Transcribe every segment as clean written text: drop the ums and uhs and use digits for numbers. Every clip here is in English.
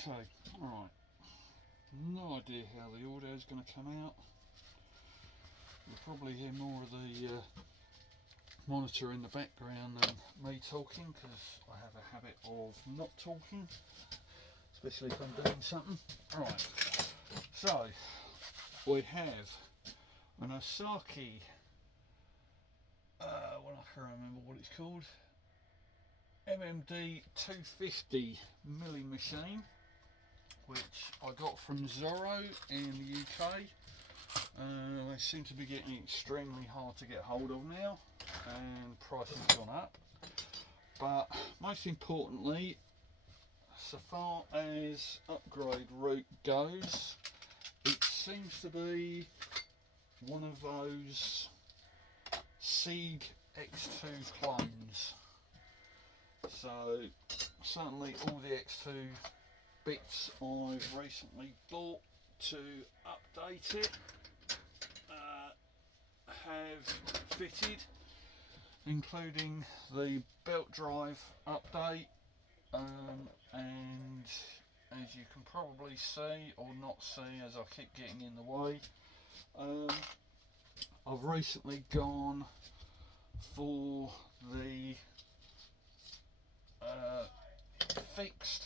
Okay, alright. No idea how the audio is going to come out. You'll probably hear more of the monitor in the background than me talking, because I have a habit of not talking, especially if I'm doing something. Alright, so we have an Osaki, well, I can't remember what it's called, MMD250 Mini machine, which I got from Zorro in the UK. They seem to be getting extremely hard to get hold of now, and prices have gone up. But most importantly, so far as upgrade route goes, it seems to be one of those Sieg X2 clones. So certainly all the X2 bits I've recently bought to update it have fitted, including the belt drive update, and as you can probably see or not see as I keep getting in the way, I've recently gone for the fixed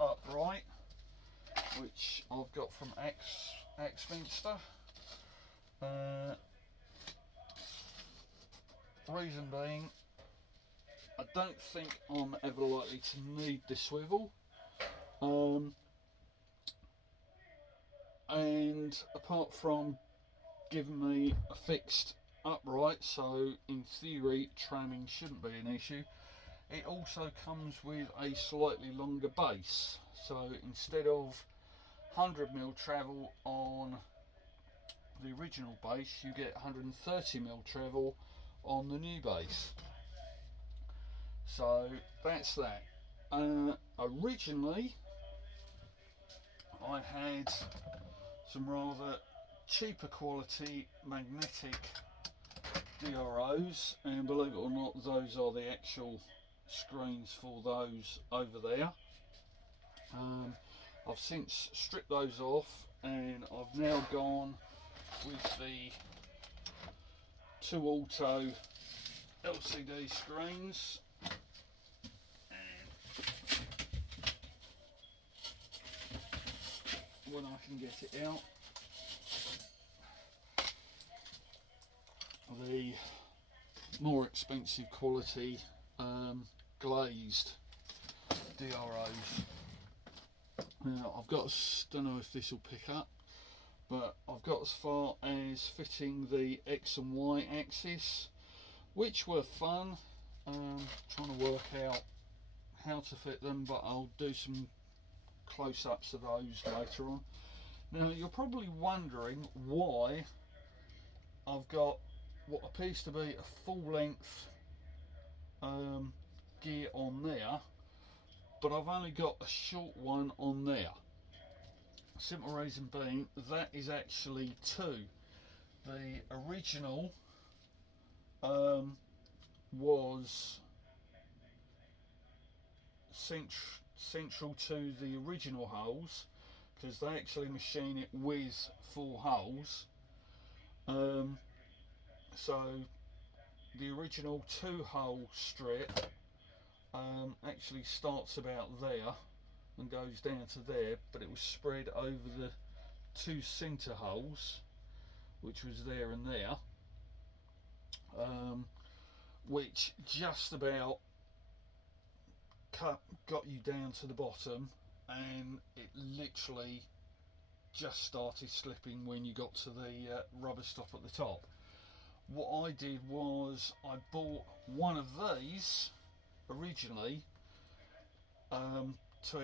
upright, which I've got from Axminster. Reason being, I don't think I'm ever likely to need the swivel, and apart from giving me a fixed upright, so in theory tramming shouldn't be an issue, it also comes with a slightly longer base. So instead of 100mm travel on the original base, you get 130mm travel on the new base. So that's that. Originally I had some rather cheaper quality magnetic DROs, and believe it or not, those are the actual screens for those over there. I've since stripped those off, and I've now gone with the 2 auto LCD screens. And when I can get it out, the more expensive quality glazed DROs. Now I've got, don't know if this will pick up, but I've got as far as fitting the X and Y axis, which were fun, trying to work out how to fit them, but I'll do some close-ups of those later on. Now you're probably wondering why I've got what appears to be a full-length gear on there, but I've only got a short one on there. Simple reason being, that is actually 2. The original was central to the original holes, because they actually machine it with 4 holes. So the original 2-hole strip actually starts about there and goes down to there, but it was spread over the 2 centre holes, which was there and there, which just about got you down to the bottom, and it literally just started slipping when you got to the rubber stop at the top. What I did was I bought one of these originally to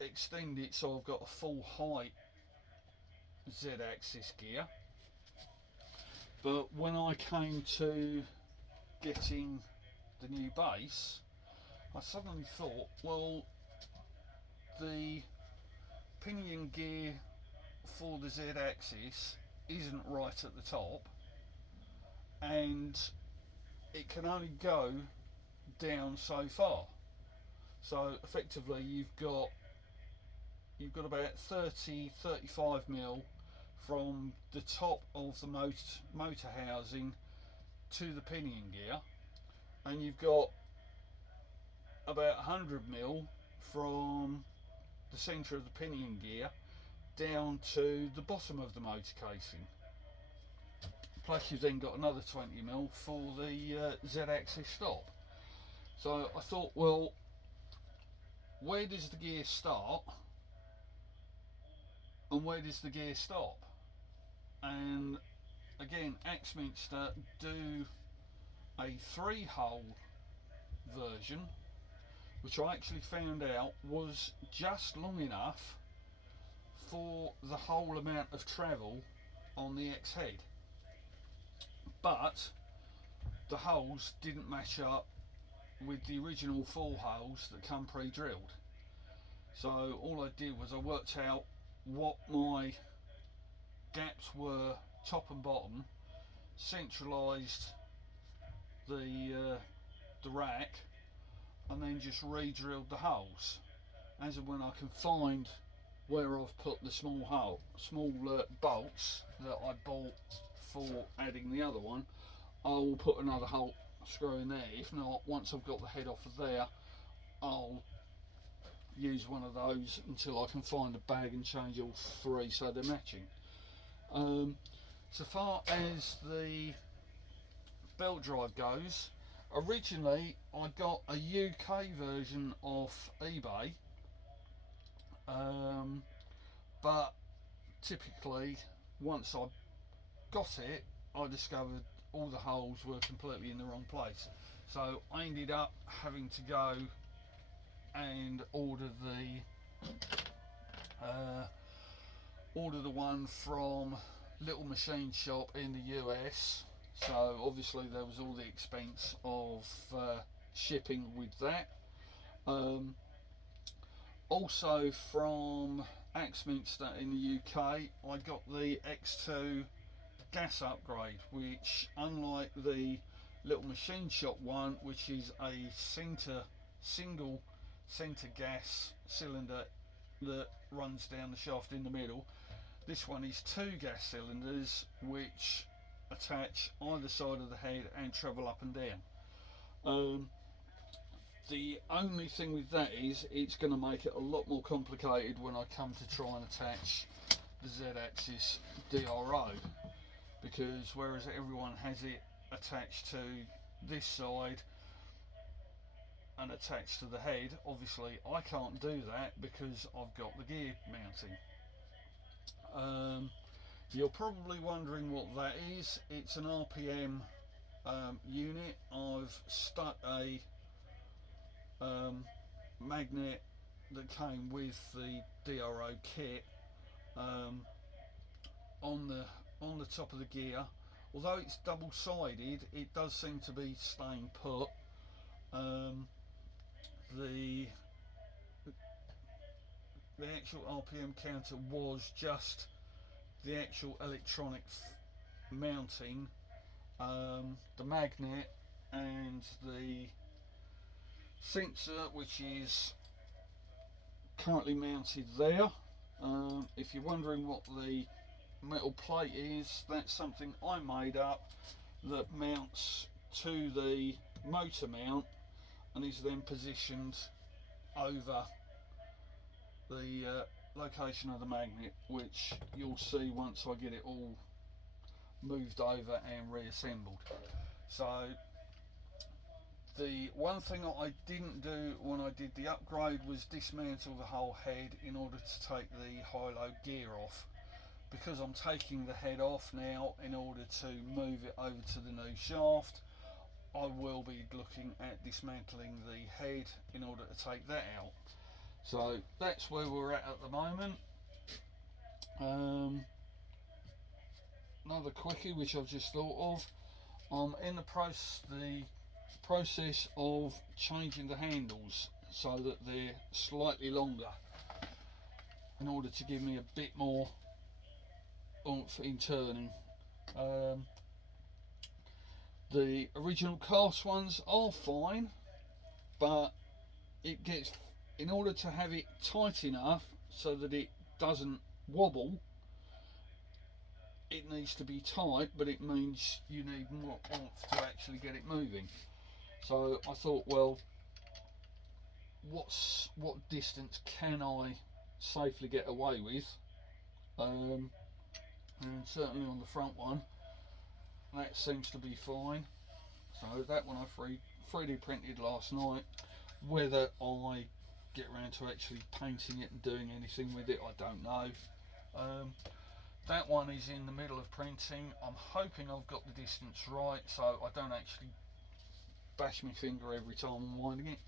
extend it, so I've got a full height Z-axis gear. But when I came to getting the new base, I suddenly thought, well, the pinion gear for the Z-axis isn't right at the top, and it can only go down so far. So effectively you've got you've got about 30-35 mil from the top of the motor housing to the pinion gear, and you've got about 100 mil from the centre of the pinion gear down to the bottom of the motor casing. Plus you've then got another 20 mil for the Z-axis stop. So I thought, well, where does the gear start and where does the gear stop? And again, Axminster do a 3-hole version, which I actually found out was just long enough for the whole amount of travel on the X head, but the holes didn't match up with the original 4 holes that come pre-drilled. So all I did was I worked out what my gaps were top and bottom, centralised the rack, and then just re-drilled the holes. As and when I can find where I've put the small bolts that I bought for adding the other one, I will put another hole screw in there. If not, once I've got the head off of there, I'll use one of those until I can find a bag and change all 3 so they're matching. So far as the belt drive goes, originally I got a UK version off eBay, but typically once I got it, I discovered all the holes were completely in the wrong place. So I ended up having to go and order the one from little machine shop in the US. So obviously there was all the expense of shipping with that. Also from Axminster in the UK, I got the X2 gas upgrade, which, unlike the little machine shop one, which is a single centre gas cylinder that runs down the shaft in the middle, this one is 2 gas cylinders which attach either side of the head and travel up and down. The only thing with that is it's going to make it a lot more complicated when I come to try and attach the Z-axis DRO, because whereas everyone has it attached to this side and attached to the head, obviously I can't do that because I've got the gear mounting. You're probably wondering what that is. It's an RPM unit. I've stuck a magnet that came with the DRO kit on the top of the gear. Although it's double-sided, it does seem to be staying put. The actual RPM counter was just the actual electronic mounting, the magnet and the sensor, which is currently mounted there. If you're wondering what the metal plate is, that's something I made up that mounts to the motor mount and is then positioned over the location of the magnet, which you'll see once I get it all moved over and reassembled. So the one thing that I didn't do when I did the upgrade was dismantle the whole head in order to take the high-low gear off. Because I'm taking the head off now in order to move it over to the new shaft, I will be looking at dismantling the head in order to take that out. So that's where we're at the moment. Another quickie which I've just thought of, I'm in the process of changing the handles so that they're slightly longer in order to give me a bit more oomph in turning. The original cast ones are fine, but it gets, in order to have it tight enough so that it doesn't wobble. It needs to be tight, but it means you need more oomph to actually get it moving. So I thought, well, what distance can I safely get away with? And certainly on the front one, that seems to be fine. So that one I 3D printed last night. Whether I get around to actually painting it and doing anything with it, I don't know. That one is in the middle of printing. I'm hoping I've got the distance right so I don't actually bash my finger every time I'm winding it.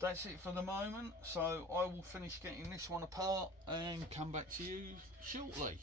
That's it for the moment, so I will finish getting this one apart and come back to you shortly.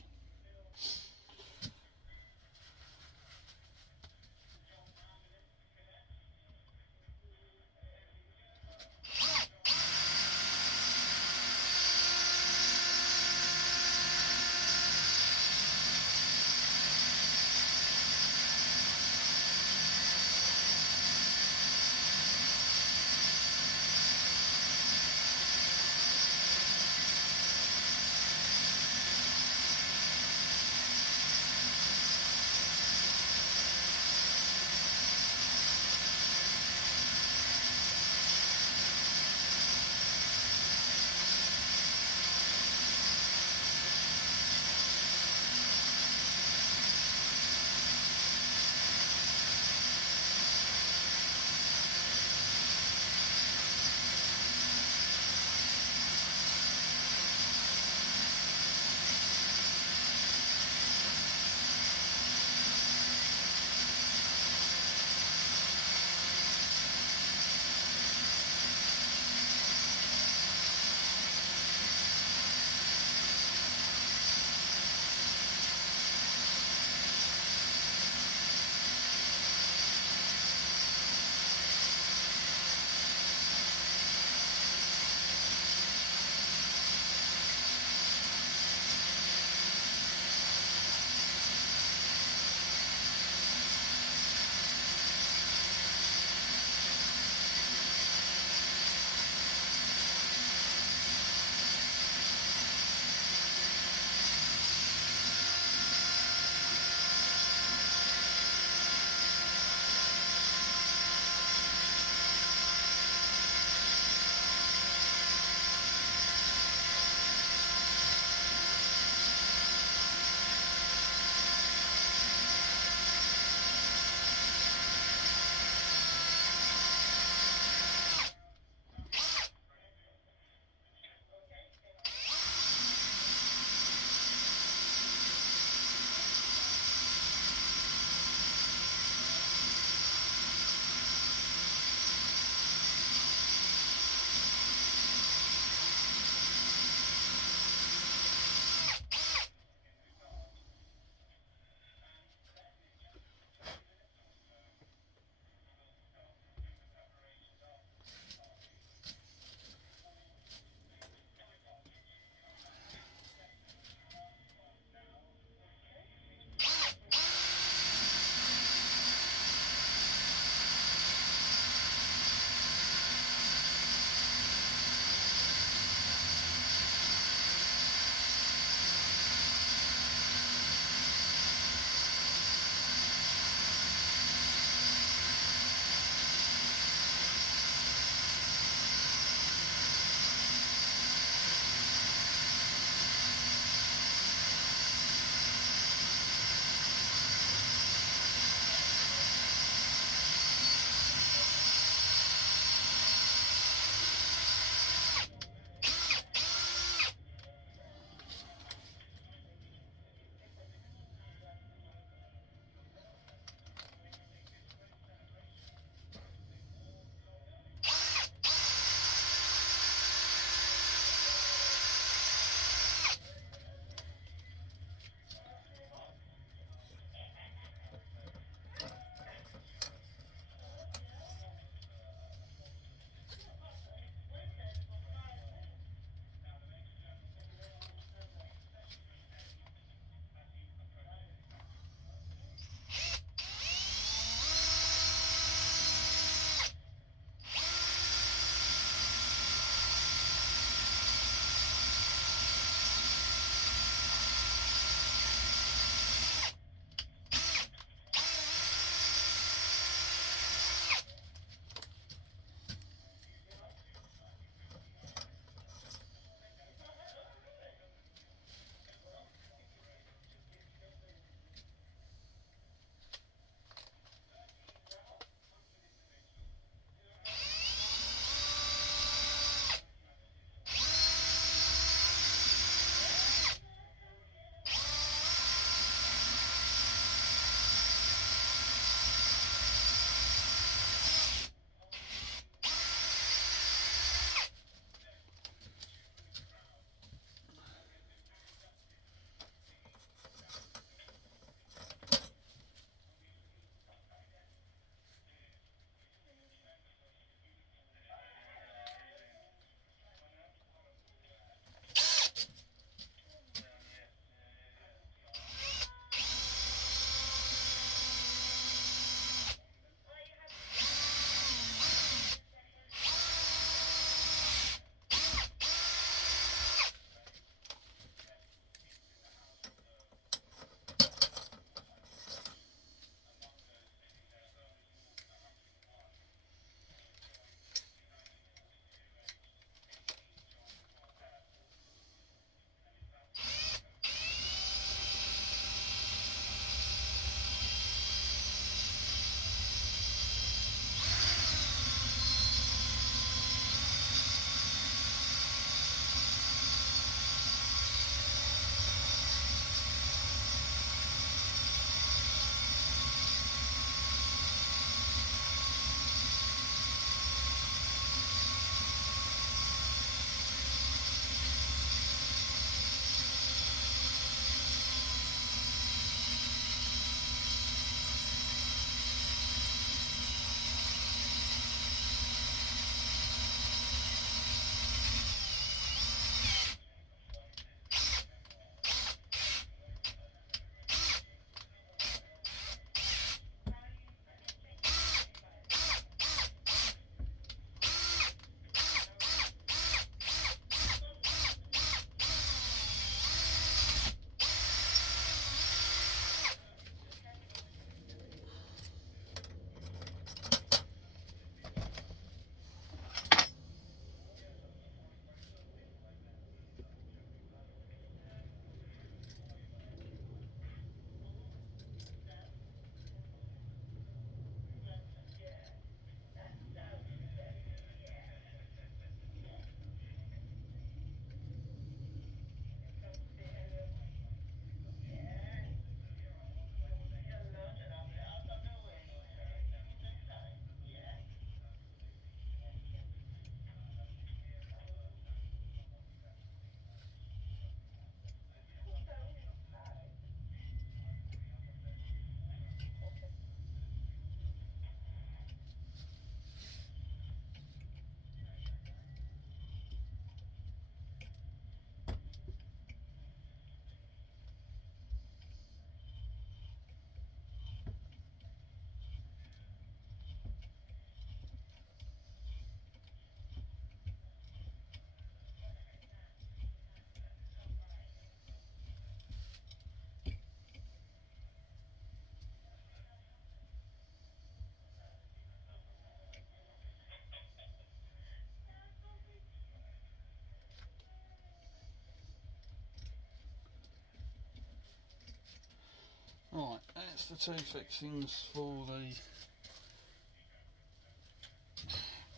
Right, that's the two fixings for the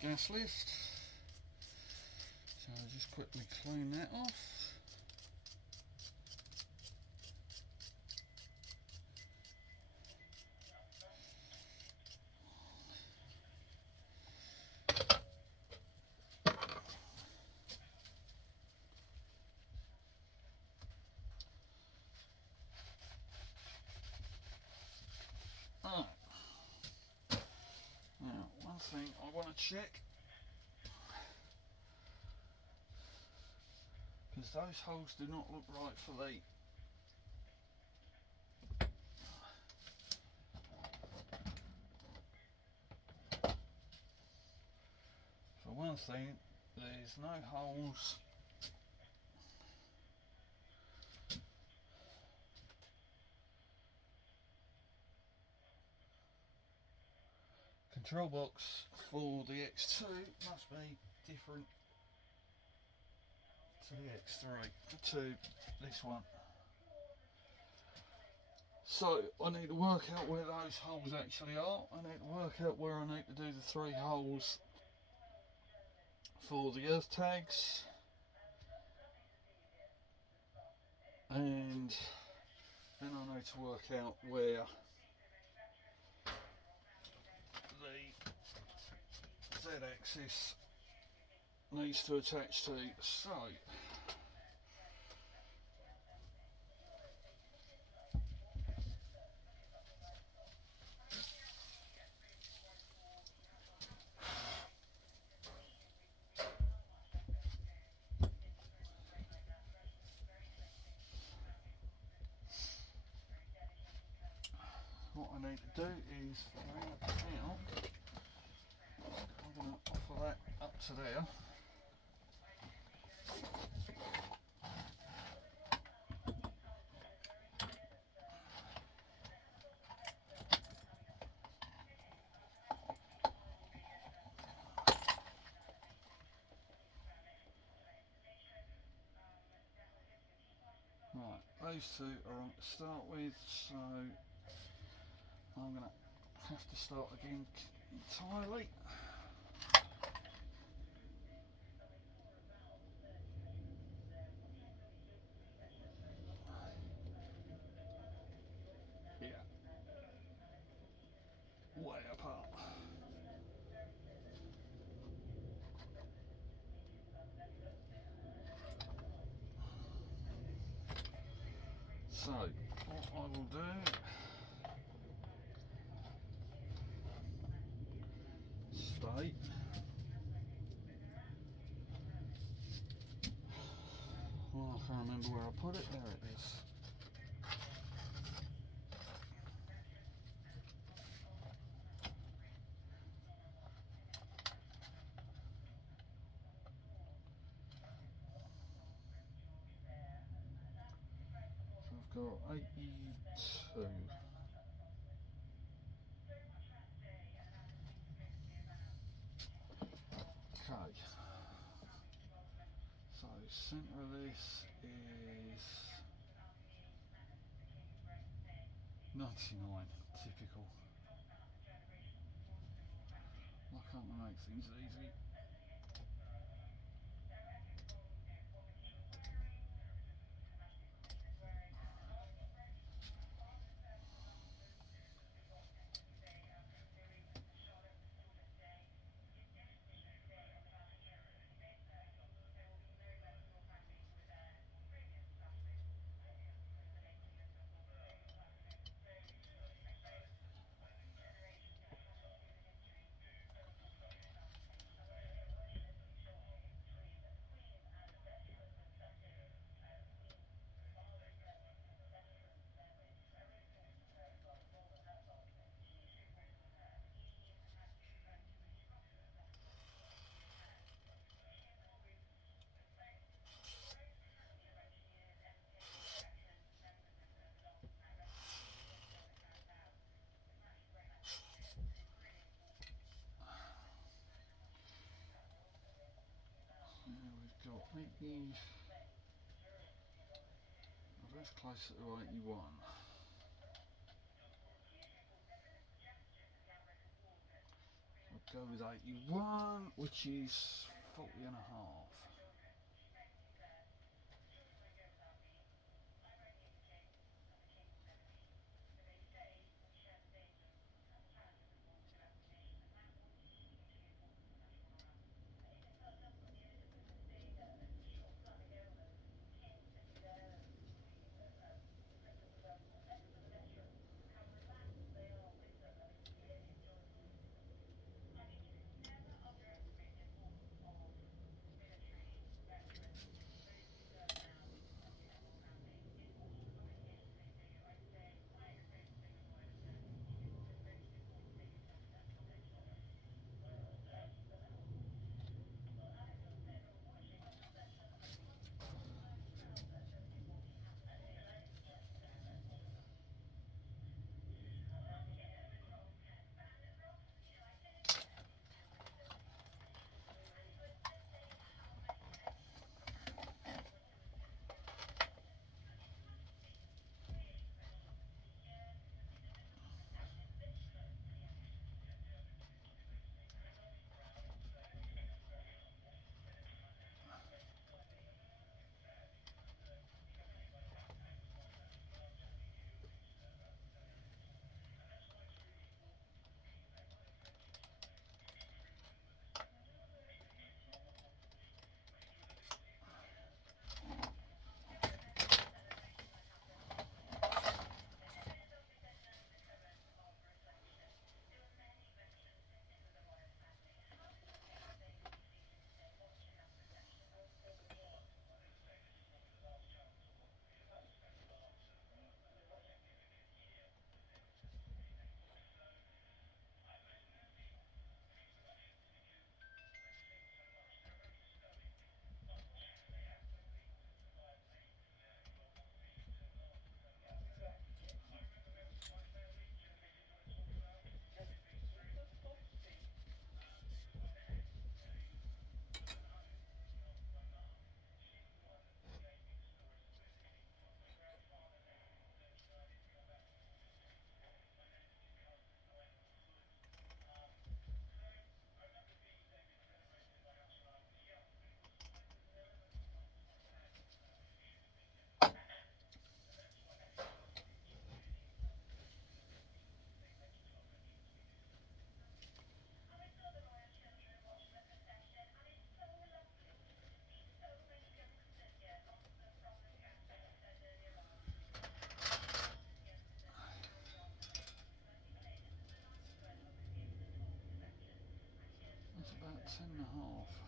gas lift. So I'll just quickly clean that off. Right. Now, one thing I want to check, because those holes do not look right for the one thing, there's no holes control box for the X2 must be different to the X3, to this one. So I need to work out where those holes actually are. I need to work out where I need to do the 3 holes for the earth tags, and then I need to work out where the Z-axis needs to attach to. So what I need to do is right now, I'm going to offer that up to there. Right, those two are on to start with, so I'm going to have to start again entirely. Yeah, way apart. So, what I will do, state, well, I can't remember where I put it, there it is. So I've got 82. Okay. So centre of this is 99, typical. Why can't I make things easy? We've got 80. Well, that's closer to 81. go with 81, which is 40 and a half. That's about 10 and a half.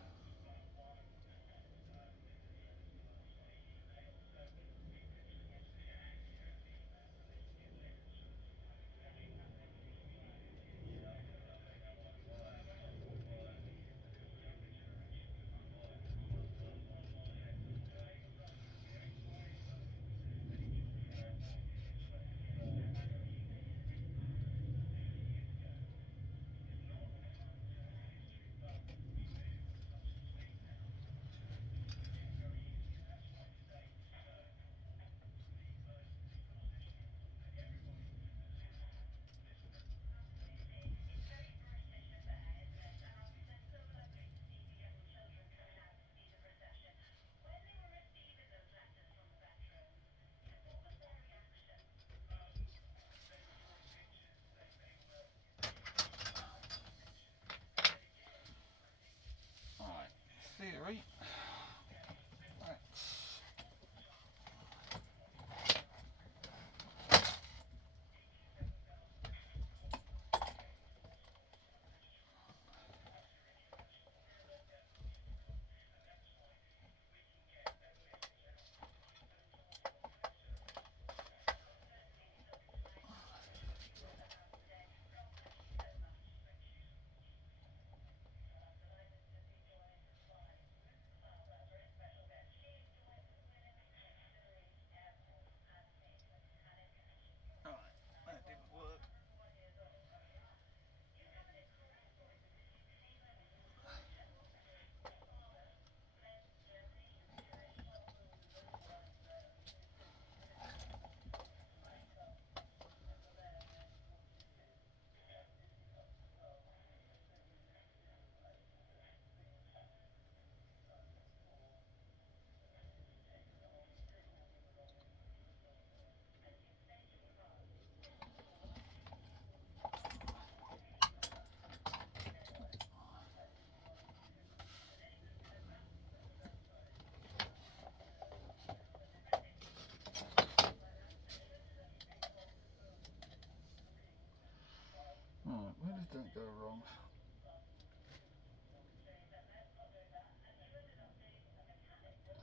Don't go wrong.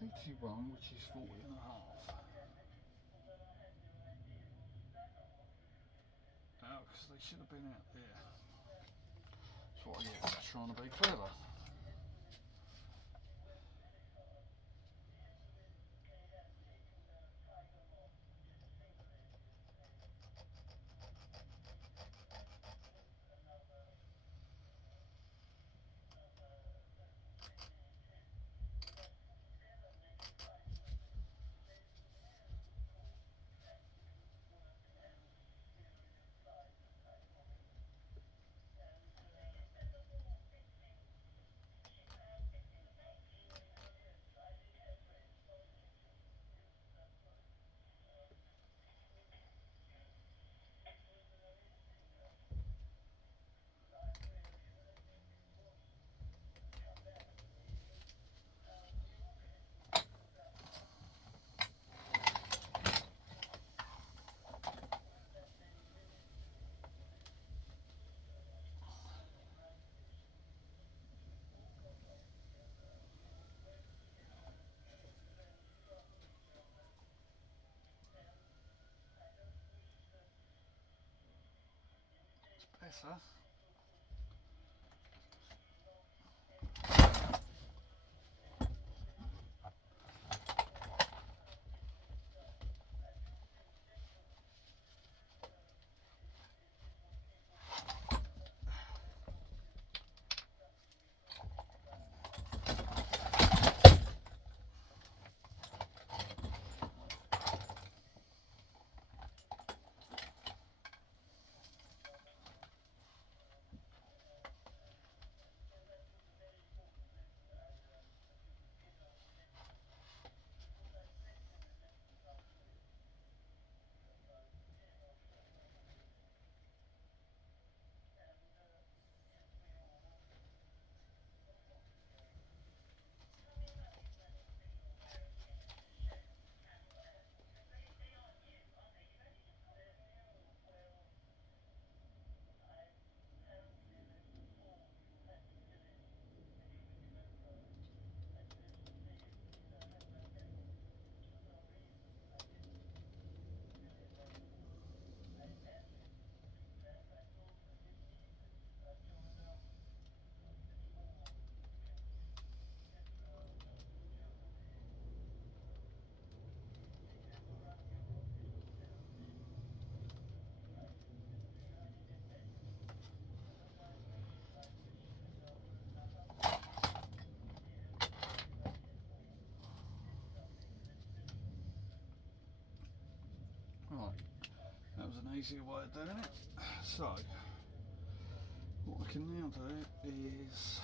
$81, which is 40.5. Oh, because they should have been out there. That's what I get for trying to be clever. Better. Right, that was an easier way of doing it. So, what I can now do is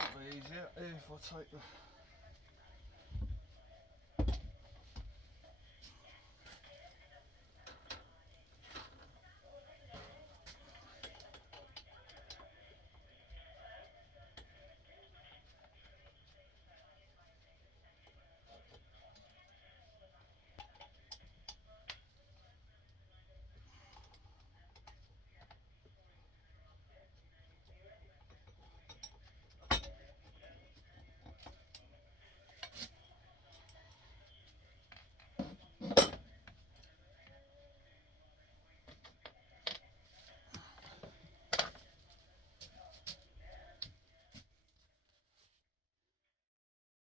might be easier if I take the